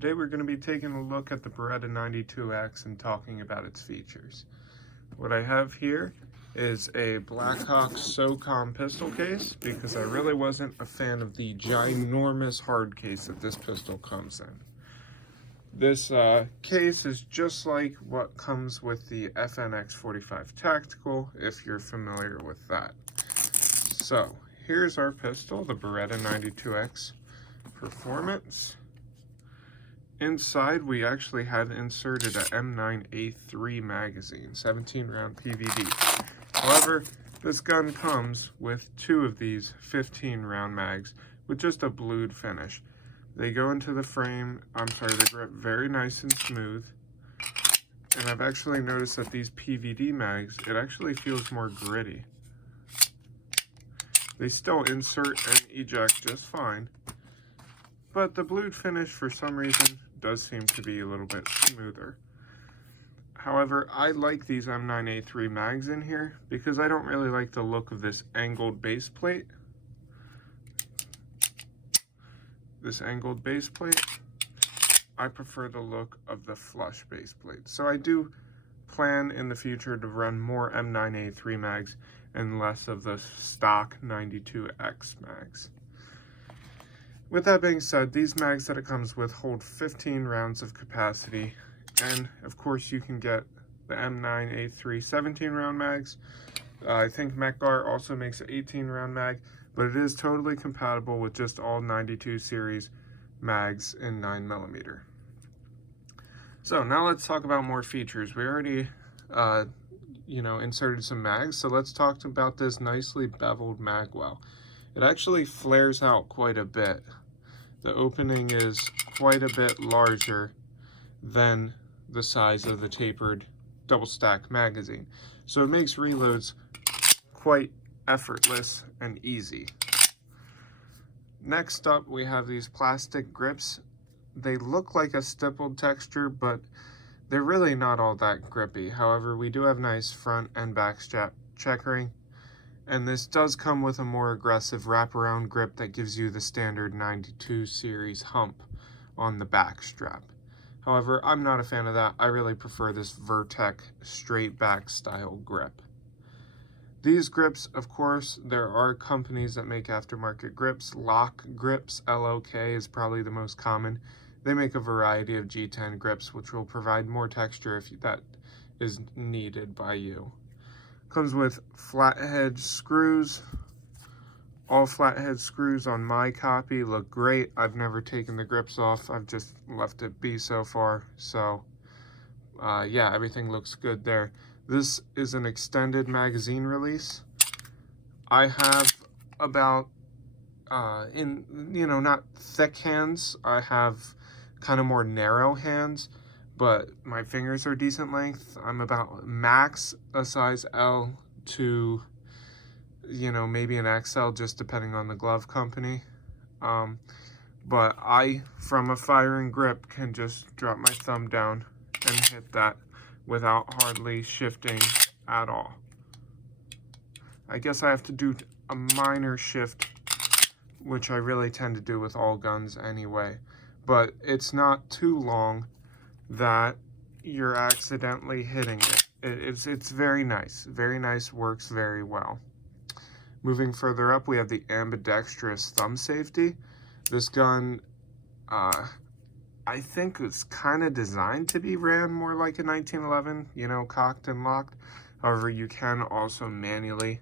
Today we're going to be taking a look at the Beretta 92X and talking about its features. What I have here is a Blackhawk SOCOM pistol case because I really wasn't a fan of the ginormous hard case that this pistol comes in. This case is just like what comes with the FNX45 Tactical, if you're familiar with that. So here's our pistol, the Beretta 92X Performance. Inside, we actually had inserted a M9A3 magazine, 17 round PVD. However, this gun comes with two of these 15 round mags with just a blued finish. They go into the frame, they grip very nice and smooth. And I've actually noticed that these PVD mags, it actually feels more gritty. They still insert and eject just fine, but the blued finish for some reason does seem to be a little bit smoother. However, I like these M9A3 mags in here because I don't really like the look of this angled base plate. I prefer the look of the flush base plate. So I do plan in the future to run more M9A3 mags and less of the stock 92X mags. With that being said, these mags that it comes with hold 15 rounds of capacity, and of course you can get the M9A3 17 round mags. I think Mechgar also makes an 18 round mag, but it is totally compatible with just all 92 series mags in 9mm. So now let's talk about more features. We already inserted some mags, so let's talk about this nicely beveled mag well. It actually flares out quite a bit. The opening is quite a bit larger than the size of the tapered double stack magazine. So it makes reloads quite effortless and easy. Next up, we have these plastic grips. They look like a stippled texture, but they're really not all that grippy. However, we do have nice front and back strap checkering. And this does come with a more aggressive wraparound grip that gives you the standard 92 series hump on the back strap. However, I'm not a fan of that. I really prefer this Vertec straight back style grip. These grips, of course, there are companies that make aftermarket grips. Lock Grips, LOK, is probably the most common. They make a variety of G10 grips, which will provide more texture if that is needed by you. Comes with flathead screws. All flathead screws on my copy look great. I've never taken the grips off. I've just left it be so far. So yeah, everything looks good there. This is an extended magazine release. I have about, not thick hands. I have kind of more narrow hands, but my fingers are decent length. I'm about max a size L to, maybe an XL, just depending on the glove company. But I, from a firing grip, can just drop my thumb down and hit that without hardly shifting at all. I guess I have to do a minor shift, which I really tend to do with all guns anyway. But it's not too long that you're accidentally hitting it. It's very nice. Very nice, works very well. Moving further up, we have the ambidextrous thumb safety. This gun, I think it's kind of designed to be ran more like a 1911, cocked and locked. However, you can also manually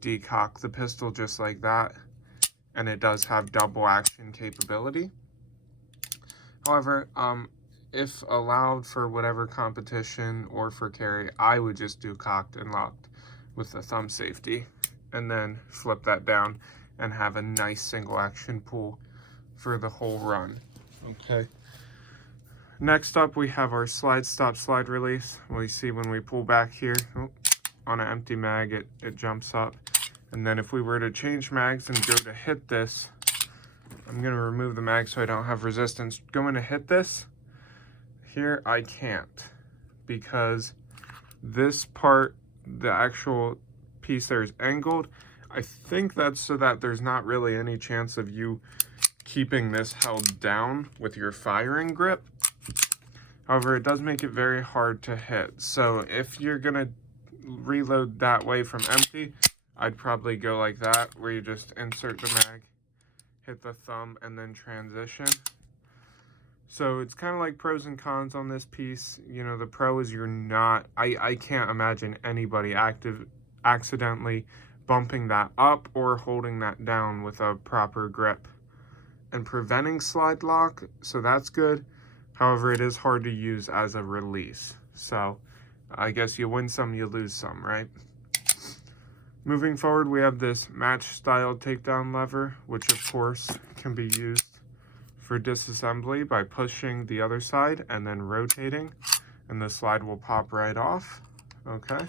decock the pistol just like that, and it does have double action capability. However, if allowed for whatever competition or for carry, I would just do cocked and locked with the thumb safety and then flip that down and have a nice single action pull for the whole run. Okay. Next up, we have our slide stop slide release. We see when we pull back here, on an empty mag, it jumps up. And then if we were to change mags and go to hit this, I'm going to remove the mag so I don't have resistance. Going to hit this, here I can't, because this part, the actual piece there is angled. I think that's so that there's not really any chance of you keeping this held down with your firing grip. However, it does make it very hard to hit. So if you're gonna reload that way from empty, I'd probably go like that, where you just insert the mag, hit the thumb, and then transition. So it's kind of like pros and cons on this piece. You know, the pro is you're not, I can't imagine anybody accidentally bumping that up or holding that down with a proper grip and preventing slide lock, so that's good. However, it is hard to use as a release. So I guess you win some, you lose some, right? Moving forward, we have this match style takedown lever, which of course can be used for disassembly by pushing the other side and then rotating, and the slide will pop right off. Okay.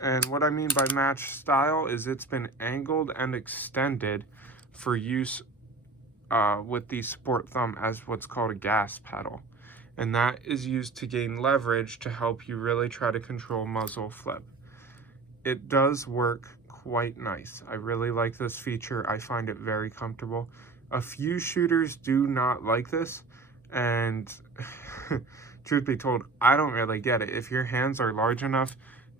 And what I mean by match style is it's been angled and extended for use with the sport thumb as what's called a gas pedal. And that is used to gain leverage to help you really try to control muzzle flip. It does work quite nice. I really like this feature. I find it very comfortable. A few shooters do not like this, and truth be told, I don't really get it. If your hands are large enough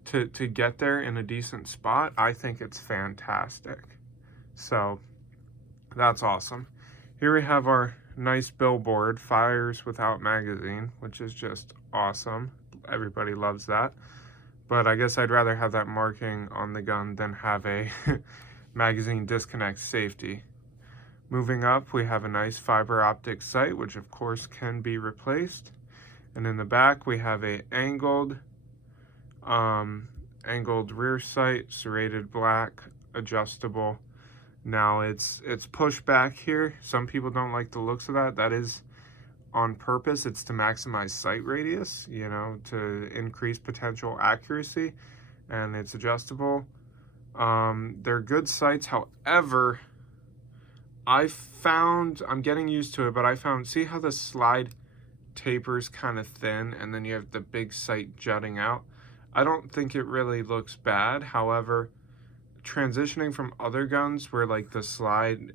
to get there in a decent spot, I think it's fantastic. So that's awesome. Here we have our nice billboard, fires without magazine, which is just awesome. Everybody loves that. But I guess I'd rather have that marking on the gun than have a magazine disconnect safety. Moving up, we have a nice fiber optic sight, which of course can be replaced. And in the back, we have a angled rear sight, serrated black, adjustable. Now it's pushed back here. Some people don't like the looks of that. That is on purpose. It's to maximize sight radius, you know, to increase potential accuracy, and it's adjustable. They're good sights. However, I'm getting used to it, but I found, see how the slide tapers kind of thin and then you have the big sight jutting out? I don't think it really looks bad. However, transitioning from other guns where like the slide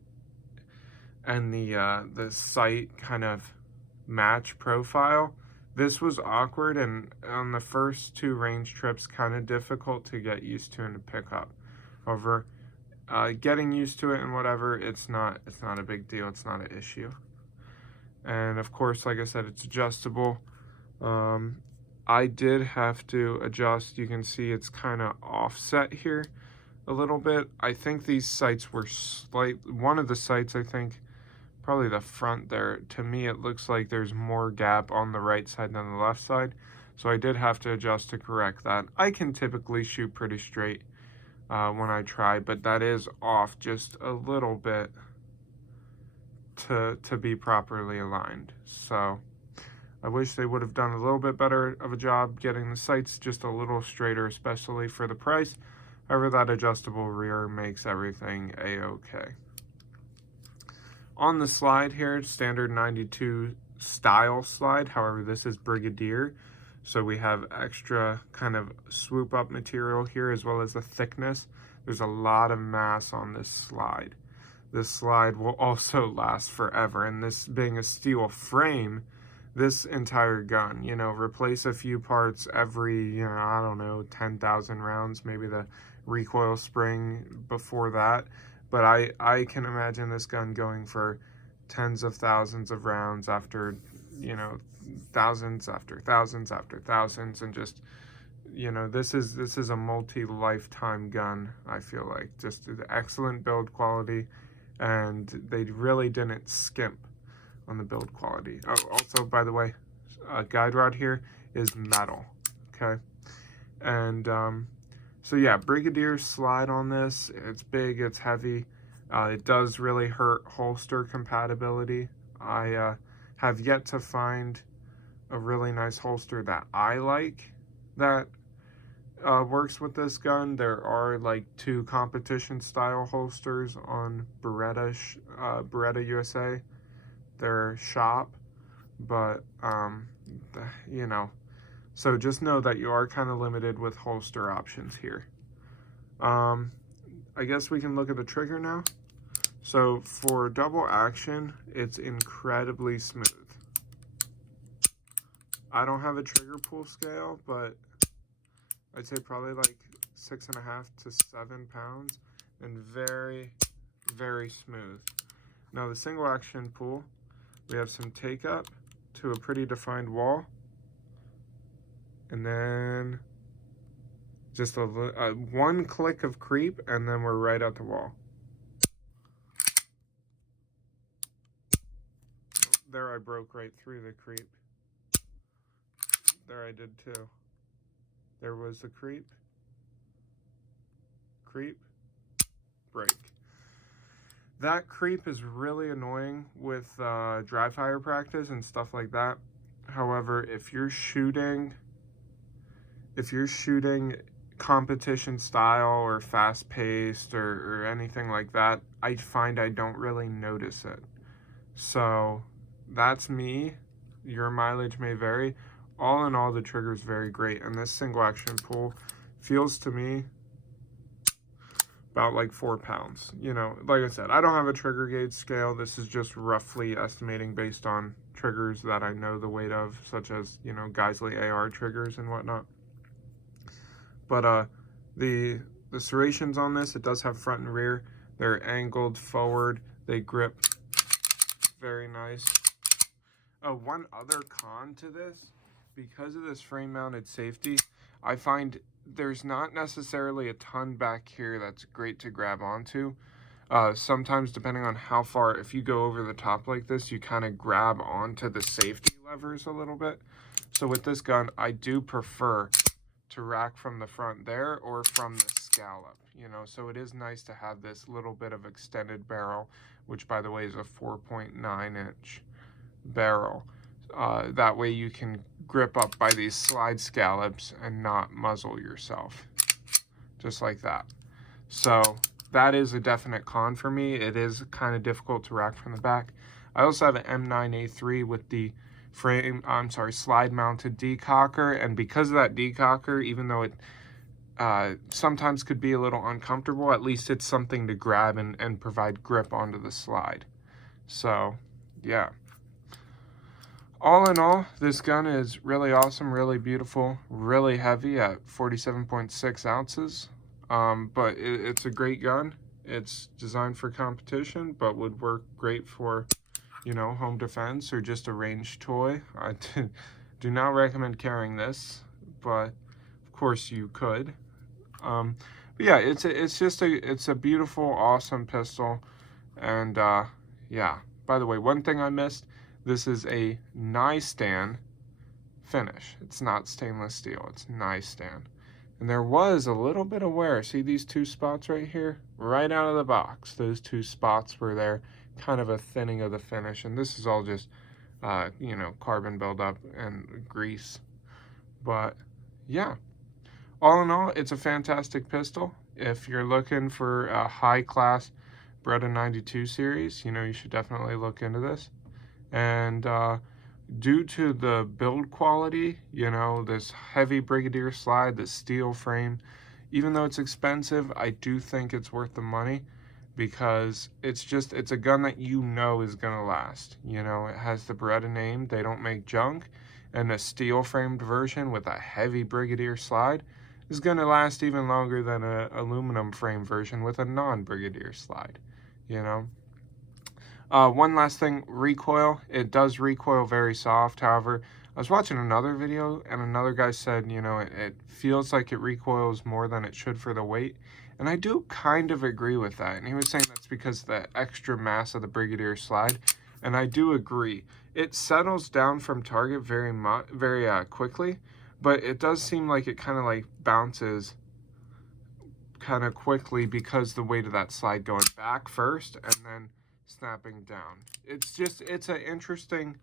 and the sight kind of match profile, this was awkward, and on the first 2 range trips kind of difficult to get used to and to pick up. However, getting used to it and whatever, it's not a big deal. It's not an issue. And of course, like I said, it's adjustable. I did have to adjust. You can see it's kind of offset here a little bit. I think these sights were one of the sights, I think, probably the front there, to me it looks like there's more gap on the right side than the left side. So I did have to adjust to correct that. I can typically shoot pretty straight when I try, but that is off just a little bit to be properly aligned. So I wish they would have done a little bit better of a job getting the sights just a little straighter, especially for the price. However, that adjustable rear makes everything a-okay. On the slide here, standard 92 style slide. However, this is Brigadier, so we have extra kind of swoop up material here as well as the thickness. There's a lot of mass on this slide. This slide will also last forever, and this being a steel frame, this entire gun, you know, replace a few parts every, you know, I don't know, 10,000 rounds, maybe the recoil spring before that. But I can imagine this gun going for tens of thousands of rounds after, you know, thousands after thousands after thousands, and just, you know, this is a multi-lifetime gun. I feel like just an excellent build quality, and they really didn't skimp on the build quality. Oh, also, by the way, guide rod here is metal, okay? And so yeah, Brigadier slide on this. It's big, it's heavy. It does really hurt holster compatibility. I have yet to find a really nice holster that I like that works with this gun. There are like 2 competition style holsters on Beretta USA, their shop, but you know, so just know that you are kind of limited with holster options here. I guess we can look at the trigger now. So for double action, it's incredibly smooth. I don't have a trigger pull scale, but I'd say probably like 6.5 to 7 pounds, and very, very smooth. Now the single action pull, we have some take up to a pretty defined wall, and then just a one click of creep, and then we're right at the wall. There I broke right through the creep. There I did too. There was the creep, break. That creep is really annoying with dry fire practice and stuff like that. However, if you're shooting competition style or fast paced or anything like that, I find I don't really notice it. So that's me. Your mileage may vary. All in all, the trigger is very great, and this single action pull feels to me about like 4 pounds. You know, like I said, I don't have a trigger gauge scale. This is just roughly estimating based on triggers that I know the weight of, such as, you know, Geisley AR triggers and whatnot. But the serrations on this, it does have front and rear. They're angled forward. They grip very nice. One other con to this, because of this frame mounted safety, I find there's not necessarily a ton back here that's great to grab onto. Sometimes, depending on how far, if you go over the top like this, you kind of grab onto the safety levers a little bit. So with this gun, I do prefer to rack from the front there or from the scallop, you know, so it is nice to have this little bit of extended barrel, which by the way is a 4.9-inch barrel. That way you can grip up by these slide scallops and not muzzle yourself, just like that. So that is a definite con for me. It is kind of difficult to rack from the back. I also have an M9A3 with the slide mounted decocker, and because of that decocker, even though it sometimes could be a little uncomfortable, at least it's something to grab and provide grip onto the slide. So yeah, all in all, this gun is really awesome, really beautiful, really heavy at 47.6 ounces. But it's a great gun. It's designed for competition, but would work great for, you know, home defense or just a ranged toy. I do not recommend carrying this, but of course you could. But yeah, it's a beautiful, awesome pistol, and yeah. By the way, one thing I missed: this is a nightstand finish. It's not stainless steel. It's nightstand. And there was a little bit of wear. See these two spots right here? Right out of the box. Those two spots were there. Kind of a thinning of the finish. And this is all just, you know, carbon buildup and grease. But, yeah. All in all, it's a fantastic pistol. If you're looking for a high-class Beretta 92 series, you know, you should definitely look into this. And, due to the build quality, you know, this heavy Brigadier slide, this steel frame, even though it's expensive, I do think it's worth the money, because it's a gun that you know is gonna last. You know, it has the Beretta name, they don't make junk, and a steel framed version with a heavy Brigadier slide is gonna last even longer than an aluminum frame version with a non-Brigadier slide, you know. One last thing, recoil. It does recoil very soft. However, I was watching another video and another guy said, you know, it feels like it recoils more than it should for the weight. And I do kind of agree with that. And he was saying that's because of the extra mass of the Brigadier slide. And I do agree. It settles down from target very quickly, but it does seem like it kind of like bounces kind of quickly because the weight of that slide going back first and then snapping down. It's an interesting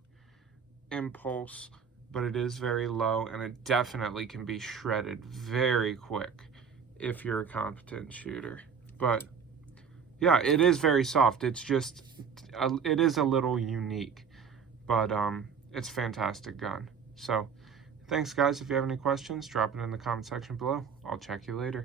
impulse, but it is very low, and it definitely can be shredded very quick if you're a competent shooter. But yeah, it is very soft. It's just it is a little unique, but it's a fantastic gun. So thanks guys. If you have any questions, drop it in the comment section below. I'll check you later.